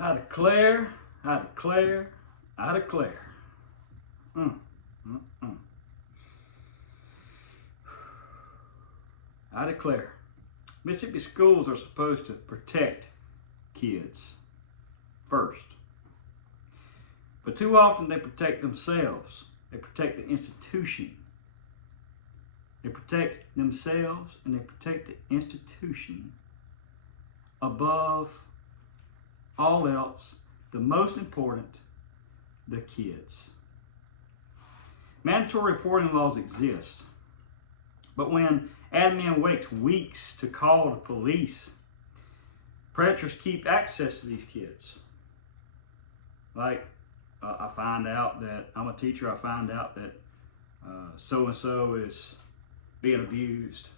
I declare, I declare, I declare. Mm, mm, mm. I declare. Mississippi schools are supposed to protect kids first. But too often they protect themselves. They protect the institution. They protect themselves and they protect the institution above all else, the most important, the kids. Mandatory reporting laws exist, but when admin waits weeks to call the police, predators keep access to these kids. Like, I find out that, I'm a teacher, I find out that so-and-so is being abused.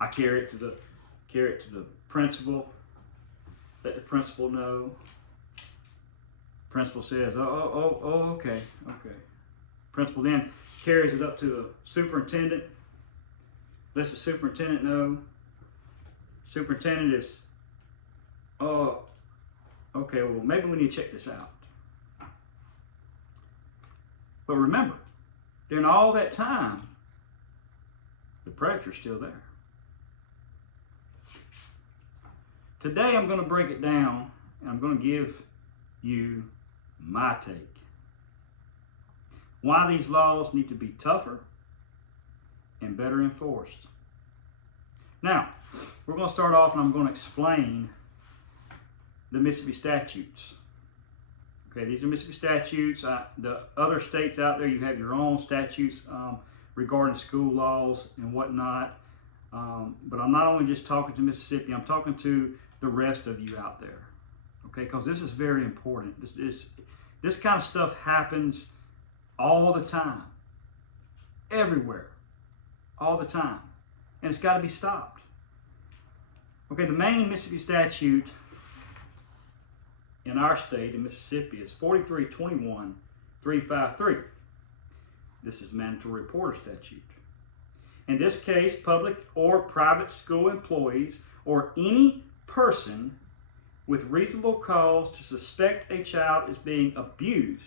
I carry it to the principal, let the principal know. Principal says, okay. Principal then carries it up to the superintendent, lets the superintendent know. Superintendent is, okay, well, maybe we need to check this out. But remember, during all that time, the predator's still there. Today I'm going to break it down and I'm going to give you my take. Why these laws need to be tougher and better enforced. Now, we're going to start off and I'm going to explain the Mississippi statutes. Okay, these are Mississippi statutes. The other states out there, you have your own statutes regarding school laws and whatnot. But I'm not only just talking to Mississippi, I'm talking to the rest of you out there. Okay, because this is very important. This kind of stuff happens all the time, everywhere, all the time, and it's got to be stopped. Okay, the main Mississippi statute in our state, in Mississippi, is 4321-353. This is mandatory reporter statute. In this case, public or private school employees or any person with reasonable cause to suspect a child is being abused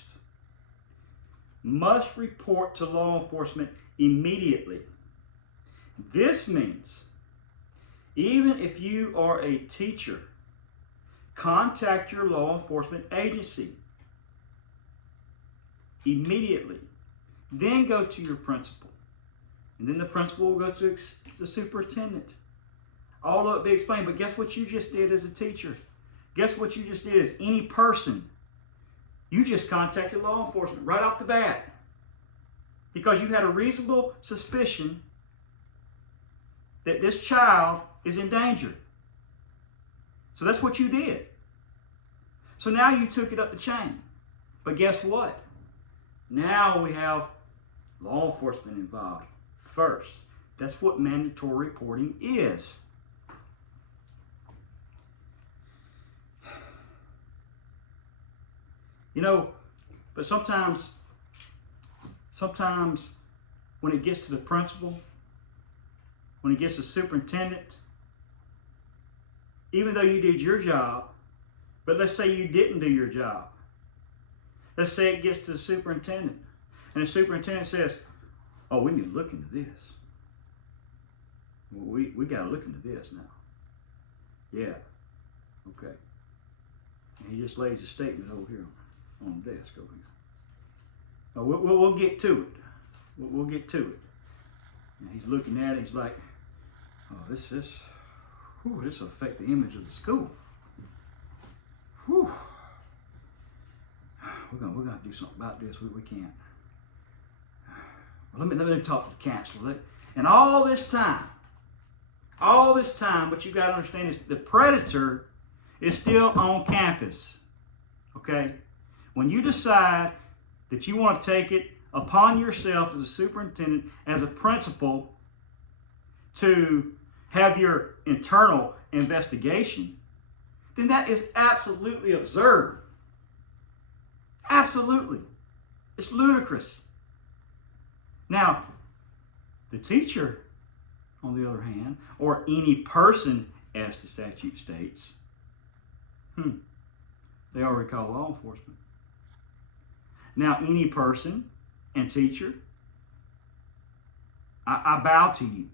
must report to law enforcement immediately. This means even if you are a teacher, contact your law enforcement agency immediately. Then go to your principal. And then the principal will go to the superintendent. All of it be explained. But guess what you just did as a teacher? Guess what you just did as any person? You just contacted law enforcement right off the bat. Because you had a reasonable suspicion that this child is in danger. So that's what you did. So now you took it up the chain. But guess what? Now we have law enforcement involved first. That's what mandatory reporting is. You know, but sometimes when it gets to the principal, when it gets to the superintendent, even though you did your job, but let's say you didn't do your job. Let's say it gets to the superintendent, and the superintendent says, oh, we need to look into this. Well, we got to look into this now. Yeah, okay. And he just lays a statement over here on the desk over here. We'll get to it. We'll get to it. And he's looking at it. He's like, oh, this will affect the image of the school. Whew. We're gonna do something about this. We can't. Well, let me talk to the counselor. And all this time, what you got to understand is the predator is still on campus. Okay? When you decide that you want to take it upon yourself as a superintendent, as a principal, to have your internal investigation, then that is absolutely absurd. Absolutely. It's ludicrous. Now, the teacher, on the other hand, or any person, as the statute states, They already call law enforcement. Now, any person and teacher, I bow to you.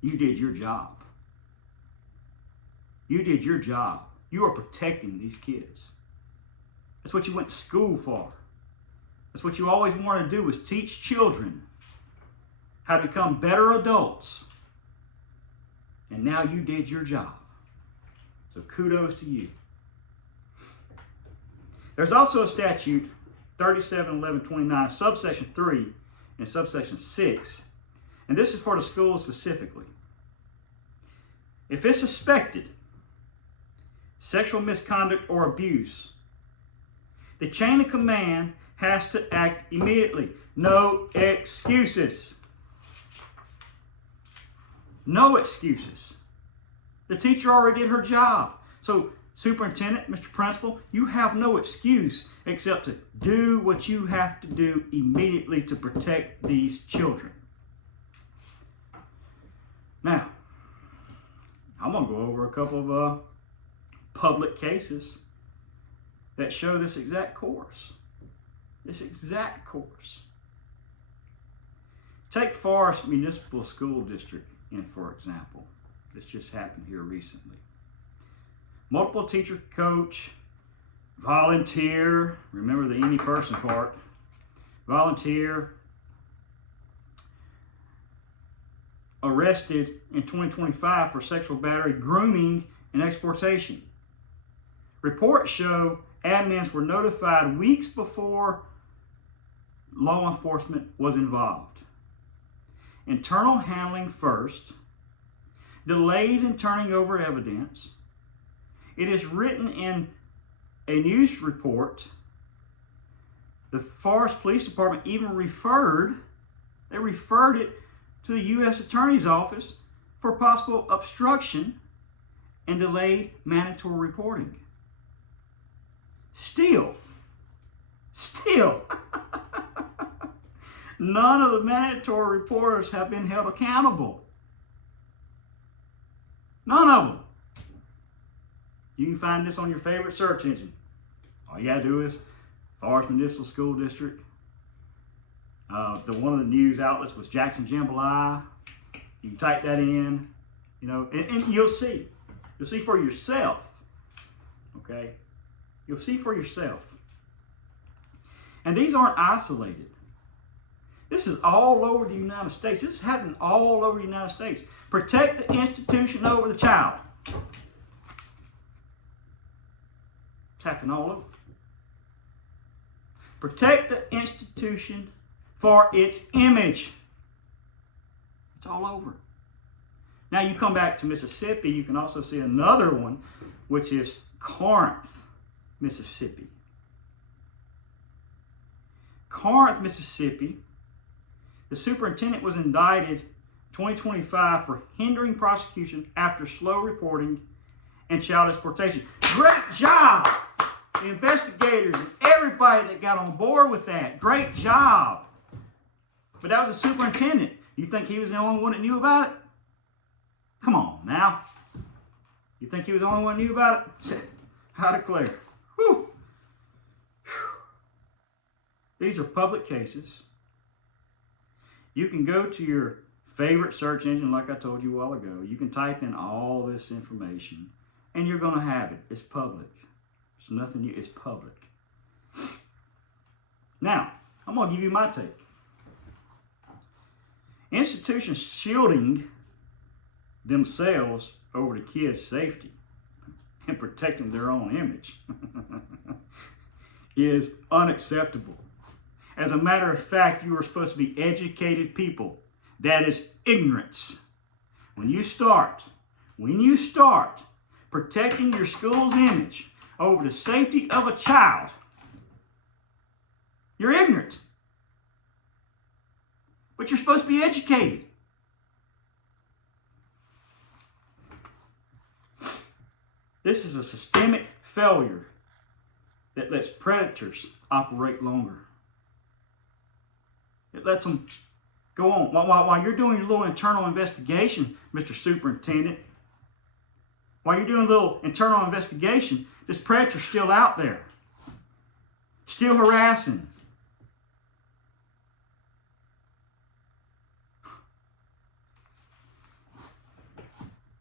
You did your job. You did your job. You are protecting these kids. That's what you went to school for. That's what you always wanted to do, was teach children how to become better adults. And now you did your job. So kudos to you. There's also a statute, 371129, subsection 3 and subsection 6, and this is for the school specifically. If it's suspected sexual misconduct or abuse, the chain of command has to act immediately. No excuses. No excuses. The teacher already did her job. So, superintendent, Mr. Principal, you have no excuse except to do what you have to do immediately to protect these children. Now, I'm going to go over a couple of public cases that show this exact course. This exact course. Take Forest Municipal School District in, for example. This just happened here recently. Multiple teacher, coach, volunteer, remember the any person part, volunteer, arrested in 2025 for sexual battery, grooming, and exploitation. Reports show admins were notified weeks before law enforcement was involved. Internal handling first, delays in turning over evidence. It is written in a news report. The Forest Police Department even referred it to the U.S. Attorney's Office for possible obstruction and delayed mandatory reporting. Still, none of the mandatory reporters have been held accountable. None of them. You can find this on your favorite search engine. All you gotta do is Forest Municipal School District. One of the news outlets was Jackson Jambalaya. You can type that in, and you'll see. You'll see for yourself. Okay? You'll see for yourself. And these aren't isolated. This is all over the United States. This is happening all over the United States. Protect the institution over the child. It's happening all over. Protect the institution for its image. It's all over. Now you come back to Mississippi, you can also see another one, which is Corinth, Mississippi. Corinth, Mississippi, the superintendent was indicted 2025 for hindering prosecution after slow reporting and child exploitation. Great job! The investigators and everybody that got on board with that. Great job! But that was the superintendent. You think he was the only one that knew about it? Come on now. You think he was the only one that knew about it? I declare. Whew. These are public cases. You can go to your favorite search engine, like I told you a while ago. You can type in all this information, and you're going to have it. It's public. It's nothing new. It's public. Now, I'm going to give you my take. Institutions shielding themselves over the kids' safety and protecting their own image is unacceptable. As a matter of fact, you are supposed to be educated people. That is ignorance. When you start protecting your school's image over the safety of a child, you're ignorant. But you're supposed to be educated. This is a systemic failure that lets predators operate longer. It lets them go on. While you're doing your little internal investigation, Mr. Superintendent, While you're doing a little internal investigation, this predator's still out there, still harassing.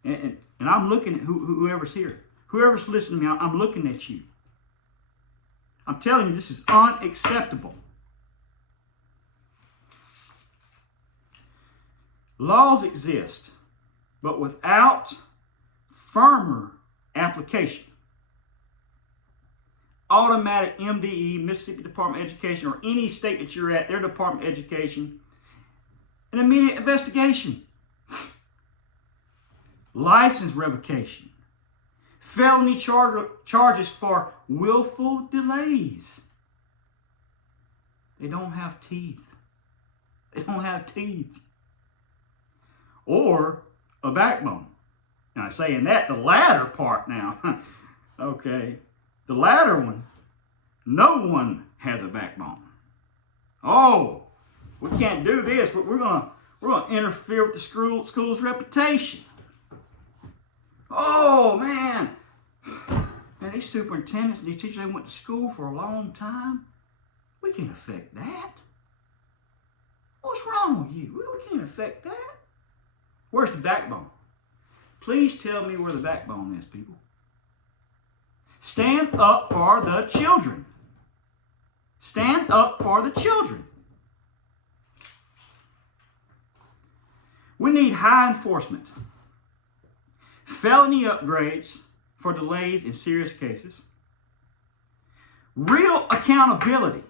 And I'm looking at whoever's here. Whoever's listening to me, I'm looking at you. I'm telling you, this is unacceptable. Laws exist, but without firmer application. Automatic MDE, Mississippi Department of Education, or any state that you're at, their Department of Education, an immediate investigation. License revocation. Felony charges for willful delays. They don't have teeth. They don't have teeth. Or a backbone. Now, I'm saying that, the latter part now. Okay. The latter one, no one has a backbone. Oh, we can't do this, but we're gonna interfere with the school's reputation. Oh, man. Man, these superintendents and these teachers, they went to school for a long time. We can't affect that. What's wrong with you? We can't affect that. Where's the backbone? Please tell me where the backbone is, people. Stand up for the children. Stand up for the children. We need high enforcement. Felony upgrades for delays in serious cases. Real accountability.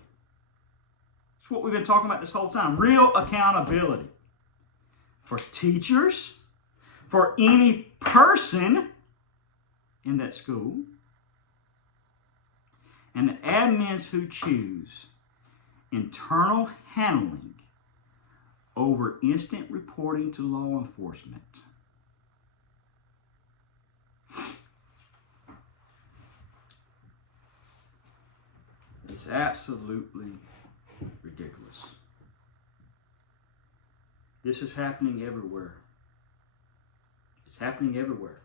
That's what we've been talking about this whole time. Real accountability. For teachers, for any person in that school, and the admins who choose internal handling over instant reporting to law enforcement. It's absolutely ridiculous. This is happening everywhere. It's happening everywhere.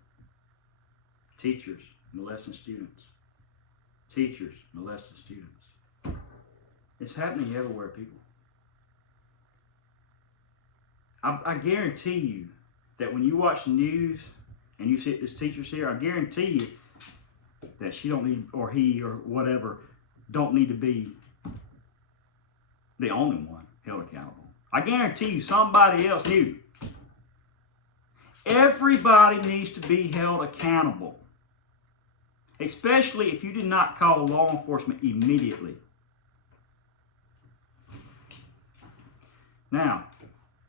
Teachers molesting students. Teachers molesting students. It's happening everywhere, people. I guarantee you that when you watch the news and you see this teacher's here, I guarantee you that she don't need, or he, or whatever, don't need to be the only one held accountable. I guarantee you somebody else knew. Everybody needs to be held accountable. Especially if you did not call law enforcement immediately. Now,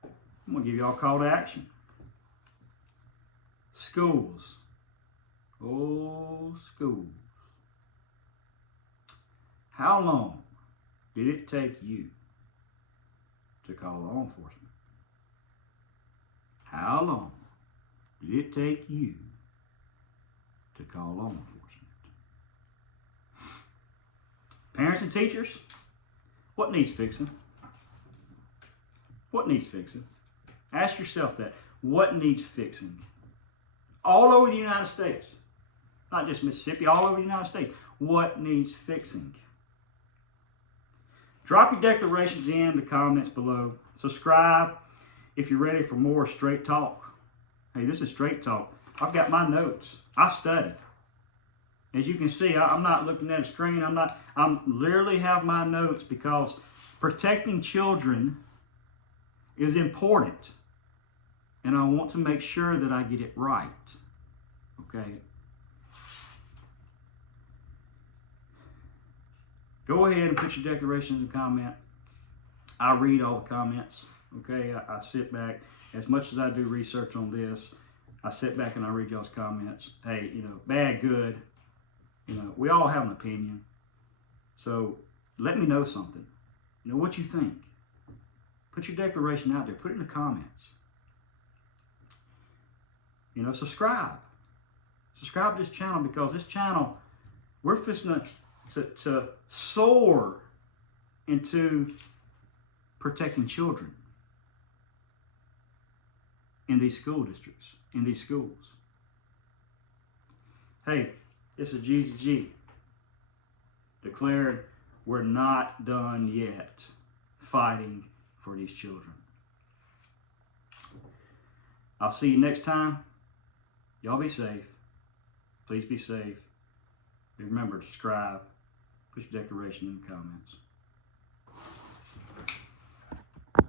I'm going to give you all a call to action. Schools. Oh, schools. How long did it take you to call law enforcement? How long did it take you to call law enforcement? Parents and teachers, what needs fixing? What needs fixing? Ask yourself that. What needs fixing? All over the United States. Not just Mississippi, all over the United States. What needs fixing? Drop your declarations in the comments below. Subscribe if you're ready for more straight talk. Hey, this is straight talk. I've got my notes. I study. As you can see, I'm not looking at a screen. I'm literally have my notes because protecting children is important. And I want to make sure that I get it right. Okay? Go ahead and put your declarations in the comment. I read all the comments. Okay? I sit back. As much as I do research on this, I sit back and I read y'all's comments. Hey, bad, good. We all have an opinion. So let me know something. What you think. Put your declaration out there. Put it in the comments. Subscribe. Subscribe to this channel because this channel, we're fixing to soar into protecting children in these school districts, in these schools. Hey, this is GeeZeeG declaring we're not done yet fighting for these children. I'll see you next time. Y'all be safe. Please be safe. Remember to subscribe. Put your declaration in the comments.